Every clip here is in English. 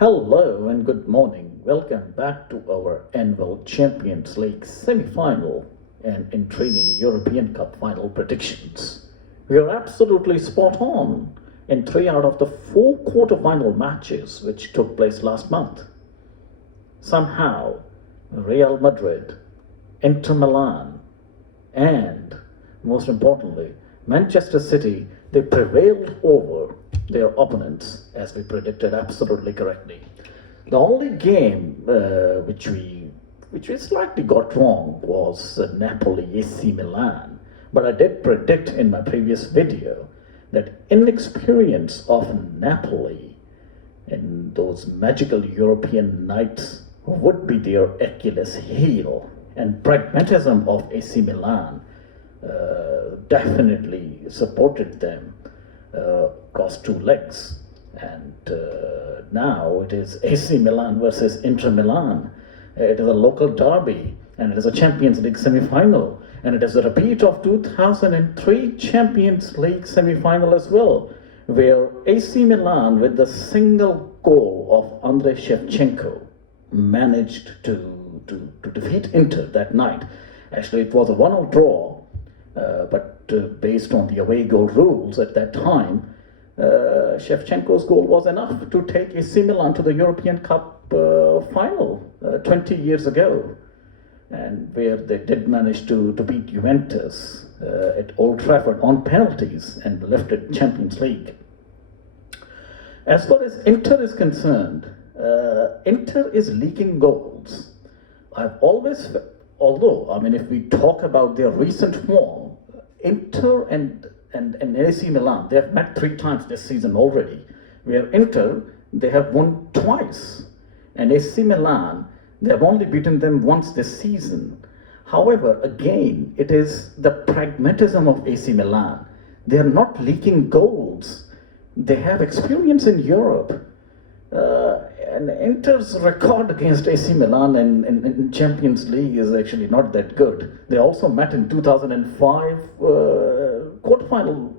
Hello and good morning. Welcome back to our annual Champions League semi-final and intriguing European Cup final predictions. We are absolutely spot on in 3 out of the 4 quarterfinal matches which took place last month. Somehow, Real Madrid, Inter Milan, and most importantly, Manchester City, they prevailed over their opponents, as we predicted absolutely correctly. The only game which we slightly got wrong was Napoli AC Milan. But I did predict in my previous video that inexperience of Napoli in those magical European nights would be their Achilles heel, and pragmatism of AC Milan definitely supported them across 2 legs. And now it is AC Milan versus Inter Milan. It is a local derby, and it is a Champions League semi-final, and it is a repeat of 2003 Champions League semi-final as well, where AC Milan, with the single goal of Andrei Shevchenko, managed to defeat Inter that night. Actually, it was a 1-1 draw, but based on the away goal rules at that time, Shevchenko's goal was enough to take AC Milan to the European Cup final 20 years ago, and where they did manage to beat Juventus at Old Trafford on penalties and lifted Champions League. As far as Inter is concerned, Inter is leaking goals. If we talk about their recent form, Inter and AC Milan, they have met 3 times this season already. Where Inter, they have won twice, and AC Milan, they have only beaten them once this season. However, again, it is the pragmatism of AC Milan. They are not leaking goals. They have experience in Europe. And Inter's record against AC Milan in Champions League is actually not that good. They also met in 2005 quarterfinal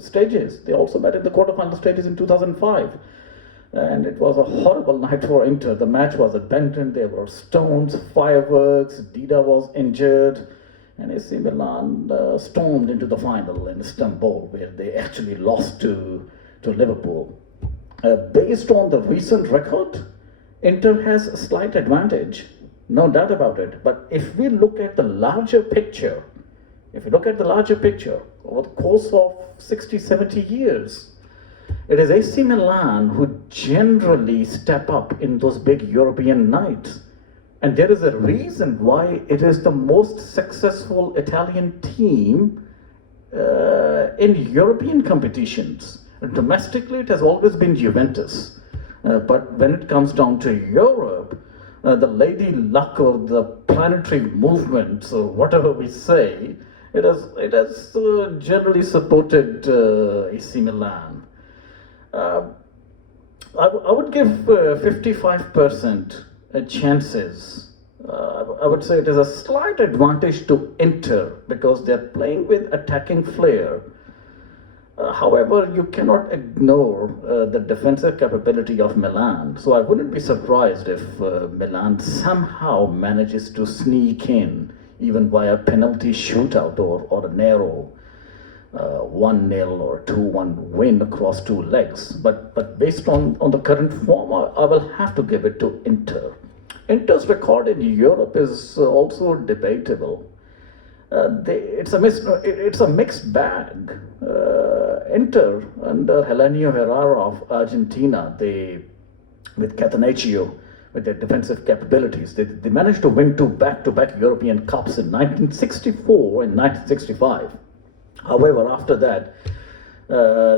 stages. They also met in the quarterfinal stages in 2005. And it was a horrible night for Inter. The match was abandoned. There were stones, fireworks. Dida was injured. And AC Milan stormed into the final in Istanbul, where they actually lost to Liverpool. Based on the recent record, Inter has a slight advantage, no doubt about it. But if we look at the larger picture, over the course of 60, 70 years, it is AC Milan who generally step up in those big European nights. And there is a reason why it is the most successful Italian team in European competitions. Domestically, it has always been Juventus. But when it comes down to Europe, the lady luck or the planetary movements or whatever we say, it has generally supported AC Milan. I would give 55% chances. I would say it is a slight advantage to Inter because they're playing with attacking flair. However, you cannot ignore the defensive capability of Milan. So I wouldn't be surprised if Milan somehow manages to sneak in, even via penalty shootout or a narrow 1-0 or 2-1 win across 2 legs. But based on the current form, I will have to give it to Inter. Inter's record in Europe is also debatable. It's a mixed bag. Inter under Helenio Herrera of Argentina, with Catanaccio, with their defensive capabilities, they managed to win 2 back-to-back European Cups in 1964 and 1965. However, after that,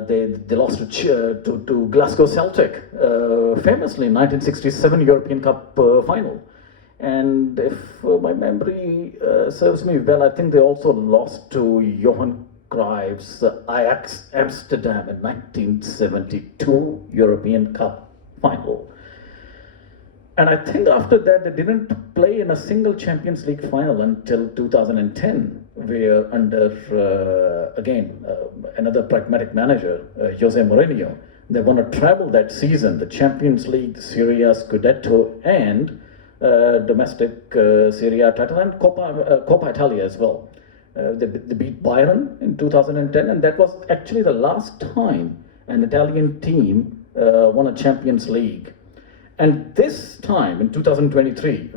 they lost to Glasgow Celtic, famously 1967 European Cup final. And if my memory serves me well, I think they also lost to Johan Cruyff's Ajax Amsterdam in 1972 European Cup final. And I think after that, they didn't play in a single Champions League final until 2010, where under, another pragmatic manager, Jose Mourinho, They won a treble that season: the Champions League, the Serie A, Scudetto, and domestic Serie A title, and Coppa Italia as well. They beat Bayern in 2010, and that was actually the last time an Italian team won a Champions League. And this time, in 2023,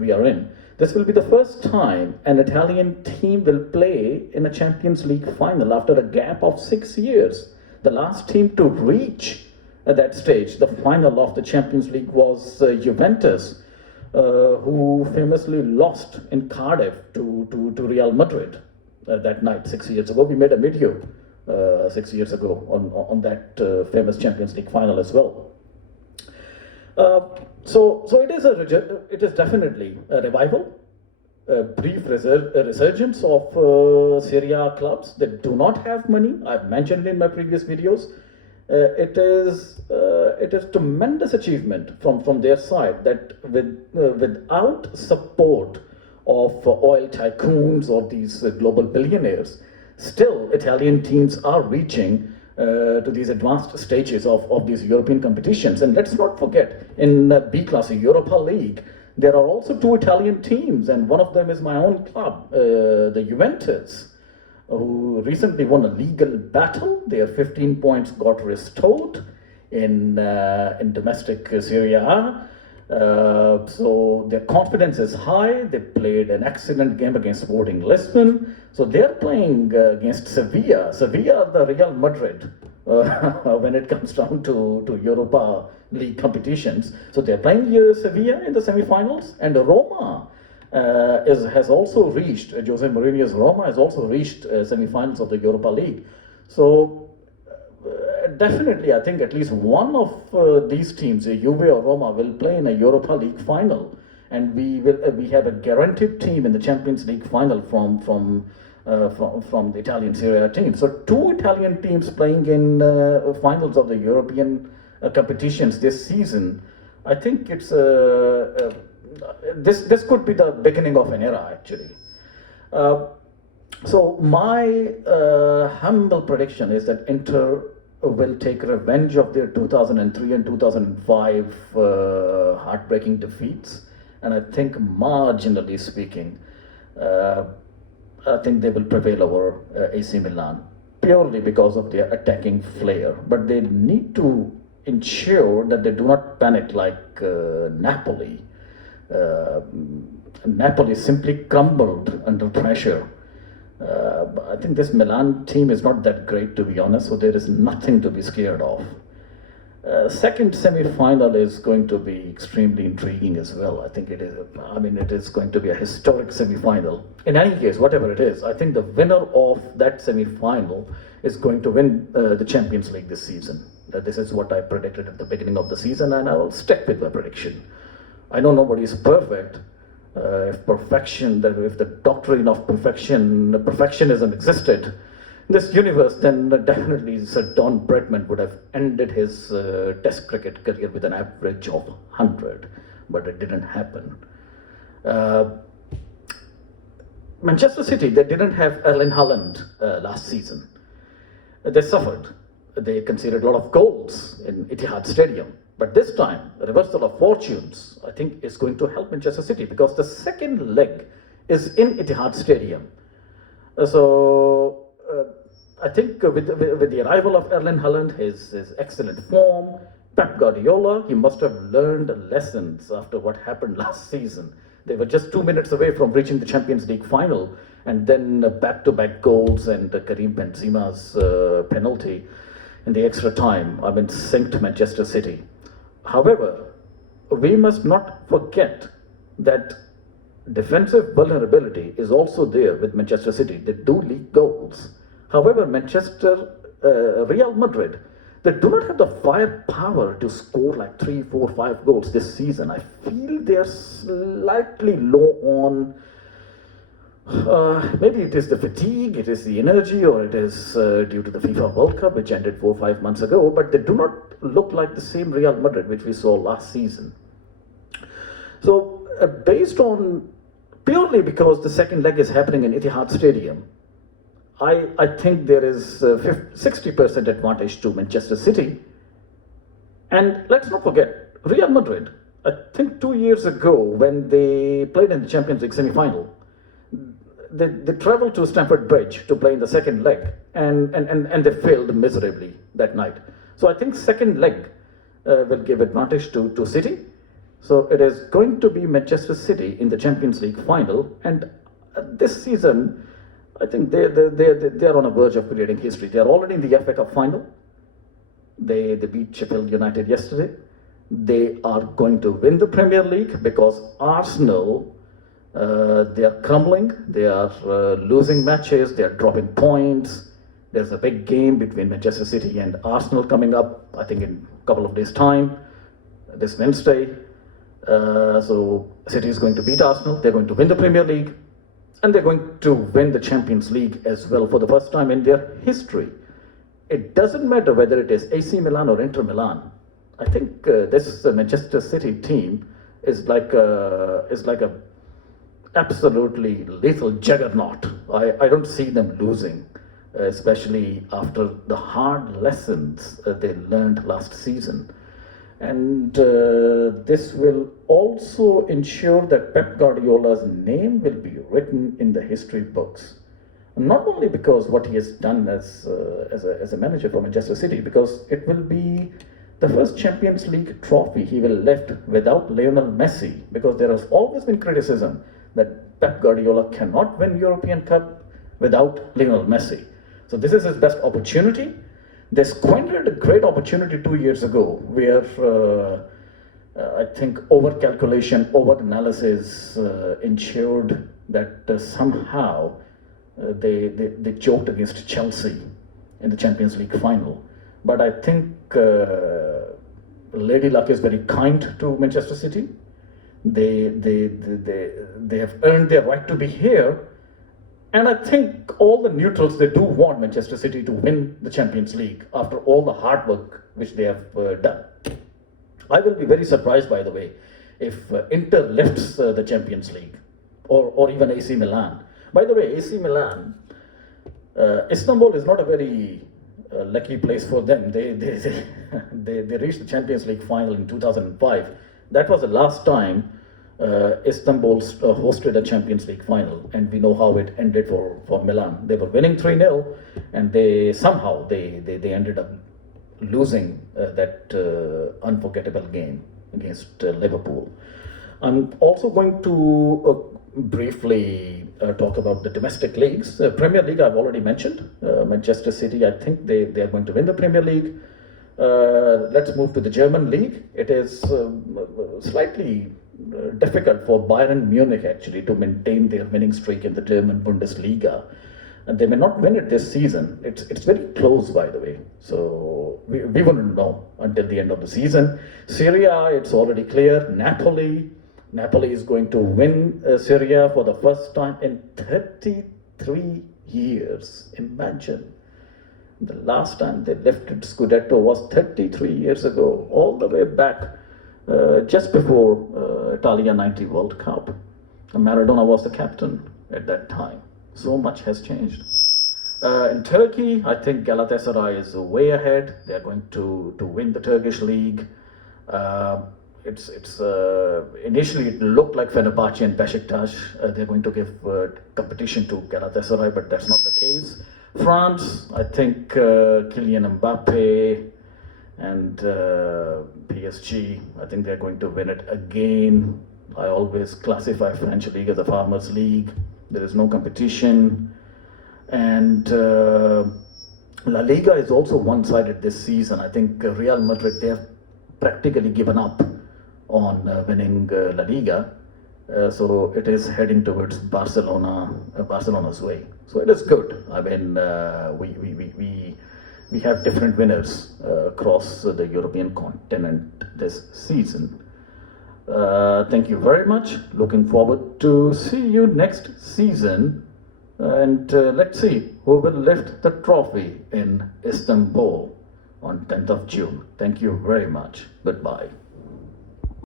this will be the first time an Italian team will play in a Champions League final after a gap of 6 years. The last team to reach at that stage, the final of the Champions League, was Juventus, who famously lost in Cardiff to Real Madrid that night 6 years ago. We made a video 6 years ago on that famous Champions League final as well. So it is definitely a revival, a brief resurgence of Serie A clubs that do not have money. I've mentioned in my previous videos. It is tremendous achievement from their side that without support of oil tycoons or these global billionaires, still Italian teams are reaching to these advanced stages of these European competitions. And let's not forget, in B class, Europa League, there are also 2 Italian teams, and one of them is my own club, the Juventus, who recently won a legal battle. Their 15 points got restored in domestic Serie A. So their confidence is high. They played an excellent game against Sporting Lisbon. So they're playing against Sevilla. Sevilla are the Real Madrid when it comes down to Europa League competitions. So they're playing Sevilla in the semi-finals, and Roma has also reached, Jose Mourinho's Roma has also reached semi-finals of the Europa League. So definitely, I think at least one of these teams, Juve or Roma, will play in a Europa League final, and we have a guaranteed team in the Champions League final from the Italian Serie A team. So 2 Italian teams playing in finals of the European competitions this season. I think it's this could be the beginning of an era, actually. So my humble prediction is that Inter will take revenge of their 2003 and 2005 heartbreaking defeats, and I think marginally speaking, I think they will prevail over AC Milan purely because of their attacking flair. But they need to ensure that they do not panic like Napoli. Napoli simply crumbled under pressure. I think this Milan team is not that great, to be honest, so there is nothing to be scared of. Second semi-final is going to be extremely intriguing as well. I think it is going to be a historic semi-final. In any case, whatever it is, I think the winner of that semi-final is going to win the Champions League this season. This is what I predicted at the beginning of the season, and I will stick with my prediction. I know nobody is perfect. If the doctrine of perfectionism existed in this universe, then definitely Sir Don Bradman would have ended his Test cricket career with an average of 100, but it didn't happen. Manchester City, they didn't have Erling Haaland last season. They suffered. They conceded a lot of goals in Etihad Stadium. But this time, a reversal of fortunes, I think, is going to help Manchester City, because the second leg is in Etihad Stadium. I think with the arrival of Erling Haaland, his excellent form, Pep Guardiola, he must have learned lessons after what happened last season. They were just 2 minutes away from reaching the Champions League final, and then back-to-back goals and Karim Benzema's penalty in the extra time, synced Manchester City. However, we must not forget that defensive vulnerability is also there with Manchester City. They do leak goals. However, Real Madrid, they do not have the firepower to score like 3, 4, 5 goals this season. I feel they're slightly low on, maybe it is the fatigue, it is the energy, or it is due to the FIFA World Cup, which ended 4 or 5 months ago, but they do not look like the same Real Madrid which we saw last season. So based on, purely because the second leg is happening in Etihad Stadium, I think there is 60% advantage to Manchester City, And let's not forget, Real Madrid, I think 2 years ago when they played in the Champions League semi-final, they traveled to Stamford Bridge to play in the second leg, and they failed miserably that night. So I think second leg will give advantage to City. So it is going to be Manchester City in the Champions League final, and this season, I think they are on a verge of creating history. They are already in the FA Cup final. They beat Sheffield United yesterday. They are going to win the Premier League because Arsenal, they are crumbling. They are losing matches. They are dropping points. There's a big game between Manchester City and Arsenal coming up, I think in a couple of days' time, this Wednesday. So City is going to beat Arsenal. They're going to win the Premier League. And they're going to win the Champions League as well for the first time in their history. It doesn't matter whether it is AC Milan or Inter Milan. I think this Manchester City team is like a absolutely lethal juggernaut. I don't see them losing, especially after the hard lessons they learned last season. And this will also ensure that Pep Guardiola's name will be written in the history books. Not only because what he has done as a manager for Manchester City, because it will be the first Champions League trophy he will lift without Lionel Messi, because there has always been criticism that Pep Guardiola cannot win European Cup without Lionel Messi. So this is his best opportunity. They squandered a great opportunity 2 years ago where I think over-calculation, over-analysis ensured that somehow they choked against Chelsea in the Champions League final. But I think Lady Luck is very kind to Manchester City. They have earned their right to be here. And I think all the neutrals, they do want Manchester City to win the Champions League after all the hard work which they have done. I will be very surprised, by the way, if Inter lifts the Champions League or even AC Milan. By the way, AC Milan, Istanbul is not a very lucky place for them. They reached the Champions League final in 2005. That was the last time Istanbul hosted a Champions League final, and we know how it ended for Milan. They were winning 3-0, and they somehow ended up losing that unforgettable game against Liverpool. I'm also going to briefly talk about the domestic leagues. Premier League I've already mentioned. Manchester City, I think they are going to win the Premier League. Let's move to the German league. It is slightly difficult for Bayern Munich actually to maintain their winning streak in the German Bundesliga. And they may not win it this season. It's very close, by the way. So we wouldn't know until the end of the season. Serie A, it's already clear. Napoli is going to win Serie A for the first time in 33 years. Imagine. The last time they lifted Scudetto was 33 years ago, all the way back just before Italia 90 World Cup. Maradona was the captain at that time. So much has changed. In Turkey, I think Galatasaray is way ahead. They're going to win the Turkish league. Initially it looked like Fenerbahce and Beşiktaş. They're going to give competition to Galatasaray, but that's not the case. France, I think Kylian Mbappe and PSG, I think they're going to win it again. I always classify French league as a farmers' league. There is no competition. And La Liga is also one-sided this season. I think Real Madrid, they have practically given up on winning La Liga. So it is heading towards Barcelona's way. So it is good. I mean, we have different winners across the European continent this season. Thank you very much. Looking forward to see you next season. And let's see who will lift the trophy in Istanbul on 10th of June. Thank you very much. Goodbye.